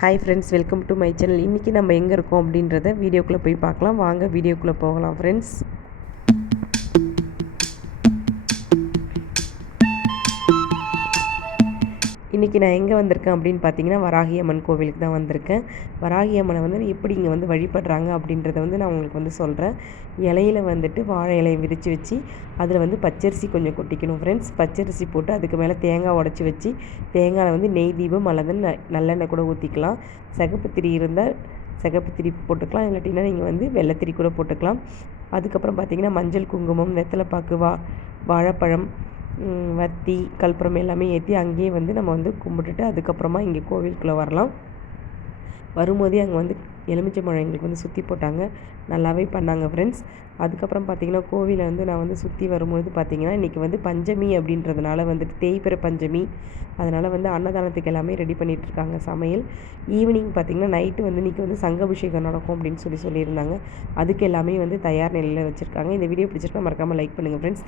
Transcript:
Hi friends welcome to my channel இன்றைக்கி நம்ம எங்கே இருக்கோம் அப்படின்றத வீடியோக்குள்ளே போய் பார்க்கலாம். வாங்க வீடியோக்குள்ளே போகலாம் ஃப்ரெண்ட்ஸ் இன்றைக்கி நான் எங்கே வந்திருக்கேன் அப்படின்னு பார்த்தீங்கன்னா வராகி அம்மன் கோவிலுக்கு தான் வந்திருக்கேன். வராகி அம்மனை வந்து எப்படி இங்கே வந்து வழிபடுறாங்க அப்படின்றத வந்து நான் உங்களுக்கு வந்து சொல்கிறேன் இலையில வந்துட்டு வாழை இலையை விரித்து வச்சு அதில் வந்து பச்சரிசி கொஞ்சம் கொட்டிக்கணும் ஃப்ரெண்ட்ஸ் பச்சரிசி போட்டு அதுக்கு மேலே தேங்காய் உடச்சி வச்சு தேங்காயில் வந்து நெய் தீபம் அல்லது ந நல்லெண்ணெய் கூட ஊற்றிக்கலாம் சிகப்பு திரி இருந்தால் சிகப்பு திரி போட்டுக்கலாம். இல்லாட்டினா நீங்கள் வந்து வெள்ளைத்திரி கூட போட்டுக்கலாம். அதுக்கப்புறம் பார்த்தீங்கன்னா மஞ்சள் குங்குமம் வெத்தலைப்பாக்கு வா வாழைப்பழம் வத்தி கற்பூரம் எல்லாமே ஏற்றி அங்கேயே வந்து நம்ம வந்து கும்பிட்டுட்டு அதுக்கப்புறமா இங்கே கோவிலுக்குள்ளே வரலாம். வரும்போதே அங்கே வந்து எலுமிச்சம்பழம் எங்களுக்கு வந்து சுற்றி போட்டாங்க. நல்லாவே பண்ணாங்க ஃப்ரெண்ட்ஸ் அதுக்கப்புறம் பார்த்திங்கன்னா கோவிலை வந்து நான் வந்து சுற்றி வரும்போது பார்த்திங்கன்னா இன்றைக்கி வந்து பஞ்சமி அப்படின்றதுனால வந்துட்டு தேய்பிற பஞ்சமி. அதனால் வந்து அன்னதானத்துக்கு எல்லாமே ரெடி பண்ணிகிட்ருக்காங்க சமையல். ஈவினிங் பார்த்திங்கன்னா நைட்டு வந்து இன்றைக்கி வந்து சங்கபிஷேகம் நடக்கும் அப்படின்னு சொல்லி சொல்லியிருந்தாங்க. அதுக்கு எல்லாமே வந்து தயார் நிலையில் வச்சுருக்காங்க. இந்த வீடியோ பிடிச்சிருக்கா மறக்காமல் லைக் பண்ணுங்கள் ஃப்ரெண்ட்ஸ்